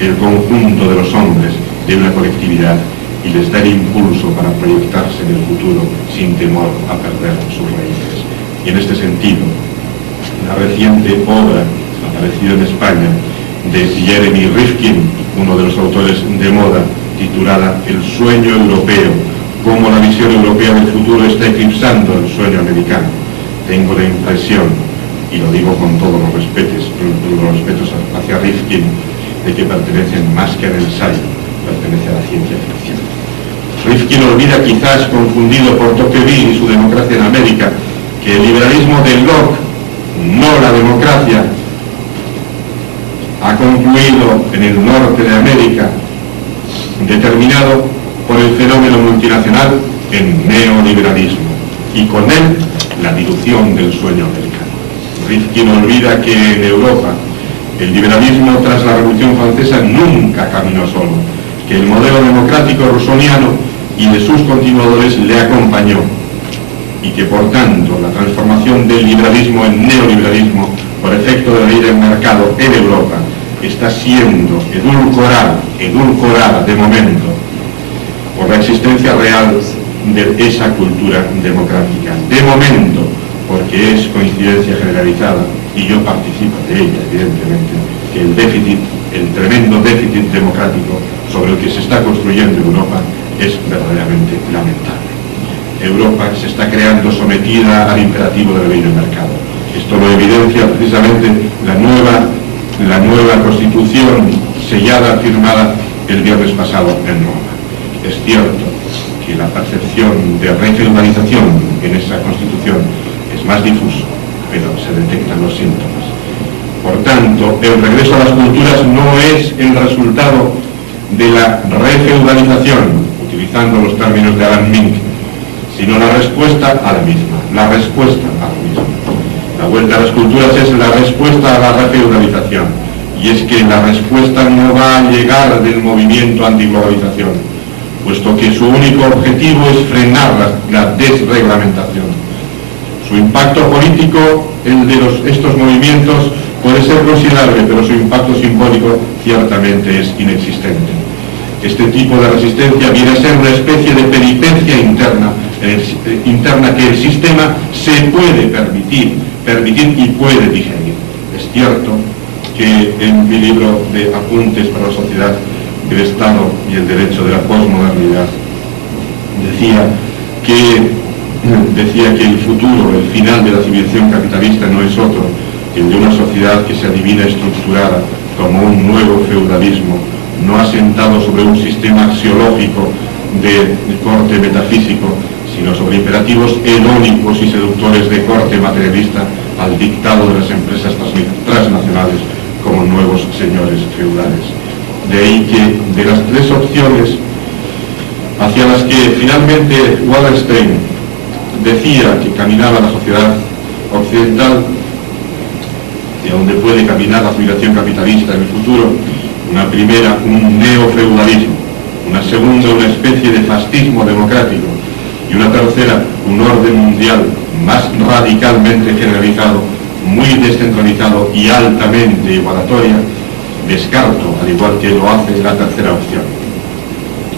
el conjunto de los hombres de una colectividad y les da el impulso para proyectarse en el futuro sin temor a perder sus raíces. Y en este sentido, la reciente obra, aparecida en España, de Jeremy Rifkin, uno de los autores de moda, titulada El sueño europeo, cómo la visión europea del futuro está eclipsando el sueño americano. Tengo la impresión, y lo digo con todos los respetos hacia Rifkin, de que pertenecen más que al ensayo, pertenece a la ciencia ficción. Rifkin olvida, quizás confundido por Tocqueville y su Democracia en América, que el liberalismo de Locke, no la democracia, ha concluido en el norte de América, determinado por el fenómeno multinacional en neoliberalismo, y con él la dilución del sueño americano. Rifkin olvida que en Europa el liberalismo tras la Revolución Francesa nunca caminó solo, que el modelo democrático rusoniano y de sus continuadores le acompañó, y que por tanto la transformación del liberalismo en neoliberalismo por efecto de la ley del mercado en Europa está siendo edulcorada de momento por la existencia real de esa cultura democrática. De momento, porque es coincidencia generalizada, y yo participo de ella, evidentemente, que el tremendo déficit democrático sobre el que se está construyendo Europa es verdaderamente lamentable. Europa se está creando sometida al imperativo de la ley del mercado. Esto lo evidencia precisamente la nueva Constitución sellada, firmada el viernes pasado en Roma. Es cierto que la percepción de refeudalización en esa Constitución es más difuso, pero se detectan los síntomas. Por tanto, el regreso a las culturas no es el resultado de la refeudalización, utilizando los términos de Alan Mink, sino la respuesta a la misma, la vuelta a las culturas es la respuesta a la refeudalización, y es que la respuesta no va a llegar del movimiento antiglobalización, puesto que su único objetivo es frenar la desreglamentación. Su impacto político, el de estos movimientos, puede ser considerable, pero su impacto simbólico ciertamente es inexistente. Este tipo de resistencia viene a ser una especie de peripecia interna que el sistema se puede permitir y puede digerir. Es cierto que en mi libro de Apuntes para la sociedad, el Estado y el derecho de la posmodernidad decía que el futuro, el final de la civilización capitalista no es otro que el de una sociedad que se adivina estructurada como un nuevo feudalismo, no asentado sobre un sistema axiológico de corte metafísico, sino sobre imperativos hedónicos y seductores de corte materialista al dictado de las empresas transnacionales como nuevos señores feudales. De ahí que de las tres opciones hacia las que finalmente Wallerstein decía que caminaba la sociedad occidental, y a donde puede caminar la civilización capitalista en el futuro, una primera, un neofeudalismo; una segunda, una especie de fascismo democrático; y una tercera, un orden mundial más radicalmente generalizado, muy descentralizado y altamente igualatoria. Descarto, al igual que lo hace la tercera opción.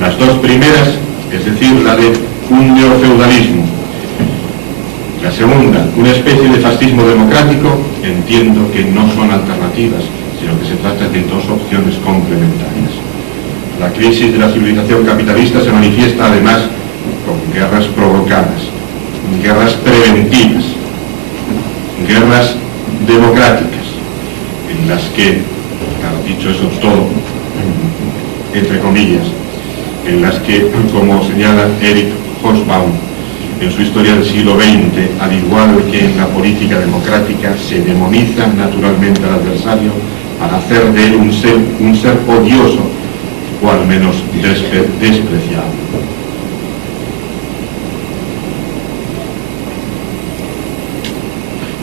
Las dos primeras, es decir, la de un neofeudalismo; la segunda, una especie de fascismo democrático, entiendo que no son alternativas, sino que se trata de dos opciones complementarias. La crisis de la civilización capitalista se manifiesta además con guerras provocadas, guerras preventivas, guerras democráticas, en las que, claro, dicho eso todo, entre comillas, en las que, como señala Eric Hobsbawm en su historia del siglo XX, al igual que en la política democrática, se demoniza naturalmente al adversario para hacer de él un ser odioso o al menos despreciable.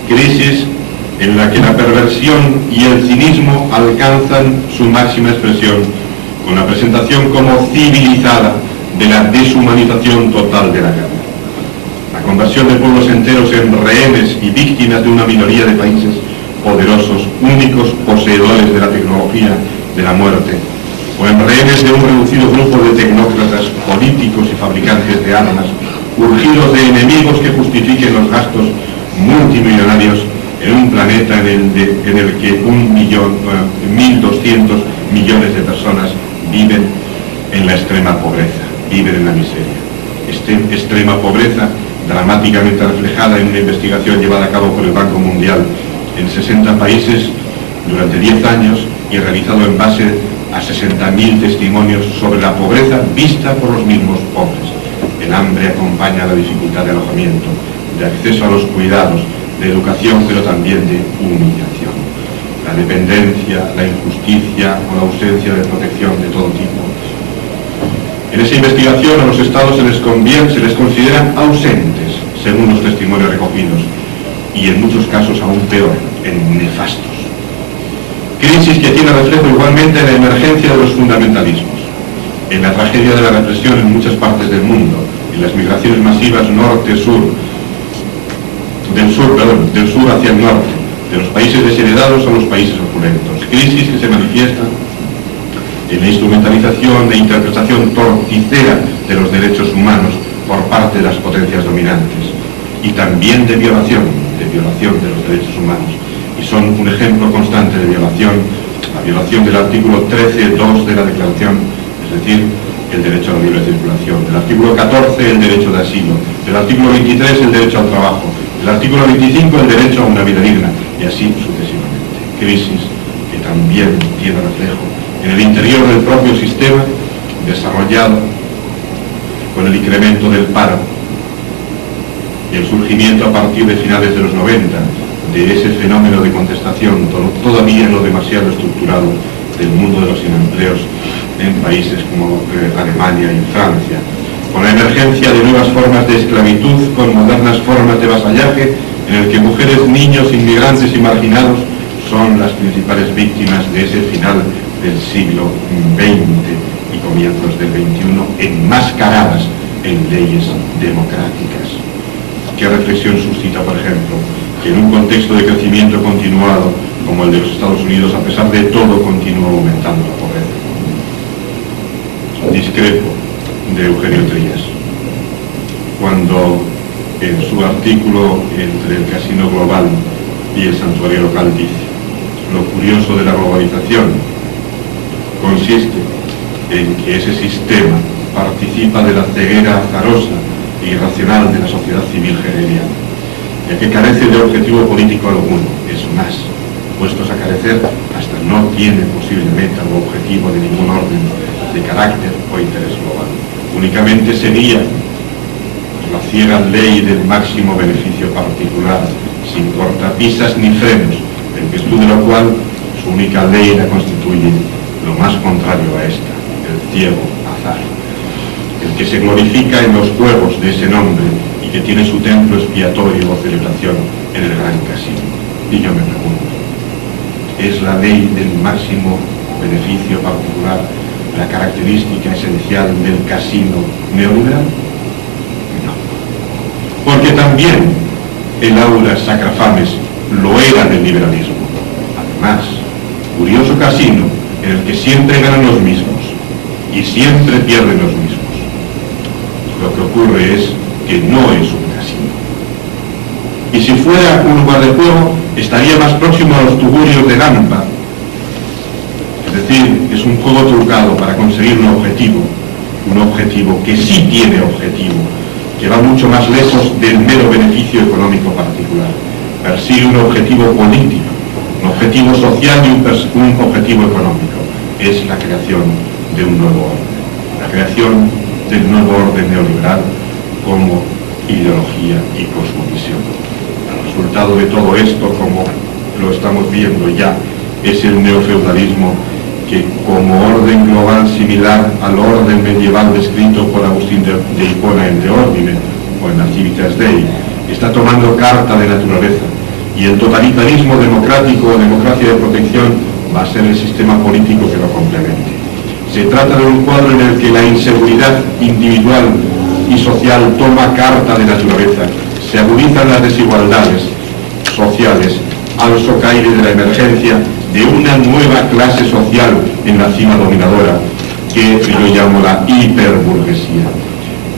Crisis en la que la perversión y el cinismo alcanzan su máxima expresión con la presentación como civilizada de la deshumanización total de la guerra. La conversión de pueblos enteros en rehenes y víctimas de una minoría de países poderosos, únicos poseedores de la tecnología de la muerte, o en rehenes de un reducido grupo de tecnócratas, políticos y fabricantes de armas, urgidos de enemigos que justifiquen los gastos multimillonarios en un planeta en el que 1.200 millones de personas viven en la extrema pobreza, viven en la miseria. Extrema pobreza dramáticamente reflejada en una investigación llevada a cabo por el Banco Mundial en 60 países durante 10 años y realizado en base a 60.000 testimonios sobre la pobreza vista por los mismos pobres. El hambre acompaña la dificultad de alojamiento, de acceso a los cuidados, de educación, pero también de humillación. La dependencia, la injusticia o la ausencia de protección de todo tipo. En esa investigación a los estados se les consideran ausentes, según los testimonios recogidos, y en muchos casos aún peor, en nefastos. Crisis que tiene reflejo igualmente en la emergencia de los fundamentalismos, en la tragedia de la represión en muchas partes del mundo, en las migraciones masivas norte-sur, del sur hacia el norte, de los países desheredados a los países opulentos. Crisis que se manifiesta en la instrumentalización e interpretación torticera de los derechos humanos por parte de las potencias dominantes, y también de violación de los derechos humanos. Y son un ejemplo constante de violación, la violación del artículo 13.2 de la Declaración, es decir, el derecho a la libre circulación, del artículo 14 el derecho de asilo, del artículo 23 el derecho al trabajo, del artículo 25 el derecho a una vida digna, y así sucesivamente. Crisis que también tiene reflejo en el interior del propio sistema, desarrollado con el incremento del paro y el surgimiento a partir de finales de los 90 de ese fenómeno de contestación todavía no demasiado estructurado del mundo de los inempleos en países como Alemania y Francia, con la emergencia de nuevas formas de esclavitud, con modernas formas de vasallaje, en el que mujeres, niños, inmigrantes y marginados son las principales víctimas de ese final del siglo XX y comienzos del XXI, enmascaradas en leyes democráticas. ¿Qué reflexión suscita, por ejemplo, que en un contexto de crecimiento continuado como el de los Estados Unidos, a pesar de todo, continúa aumentando la pobreza? Discrepo de Eugenio Trías, cuando en su artículo entre el casino global y el santuario local dice: lo curioso de la globalización consiste en que ese sistema participa de la ceguera azarosa e irracional de la sociedad civil hegeliana, ya que carece de objetivo político alguno. Es más, puestos a carecer, hasta no tiene posiblemente algún objetivo de ningún orden de carácter o interés global. Únicamente sería la ciega ley del máximo beneficio particular, sin cortapisas ni frenos, en virtud de lo cual su única ley la constituye lo más contrario a esta, el ciego azar, el que se glorifica en los juegos de ese nombre y que tiene su templo expiatorio o celebración en el gran casino. Y yo me pregunto, ¿es la ley del máximo beneficio particular la característica esencial del casino neoliberal? No. Porque también el aura sacrafames lo era del liberalismo. Además, curioso casino en el que siempre ganan los mismos y siempre pierden los mismos. Lo que ocurre es que no es un casino. Y si fuera un lugar de juego, estaría más próximo a los tugurios de Lampa. Es decir, es un juego trucado para conseguir un objetivo que sí tiene objetivo, que va mucho más lejos del mero beneficio económico particular. Persigue un objetivo político, un objetivo social y un objetivo económico. Es la creación de un nuevo orden, la creación del nuevo orden neoliberal como ideología y cosmovisión. El resultado de todo esto, como lo estamos viendo ya, es el neofeudalismo, que como orden global similar al orden medieval descrito por Agustín de Hipona en De Ordine o en la Civitas Dei, está tomando carta de naturaleza, y el totalitarismo democrático o democracia de protección va a ser el sistema político que lo complemente. Se trata de un cuadro en el que la inseguridad individual y social toma carta de naturaleza, se agudizan las desigualdades sociales al socaire de la emergencia de una nueva clase social en la cima dominadora, que yo llamo la hiperburguesía.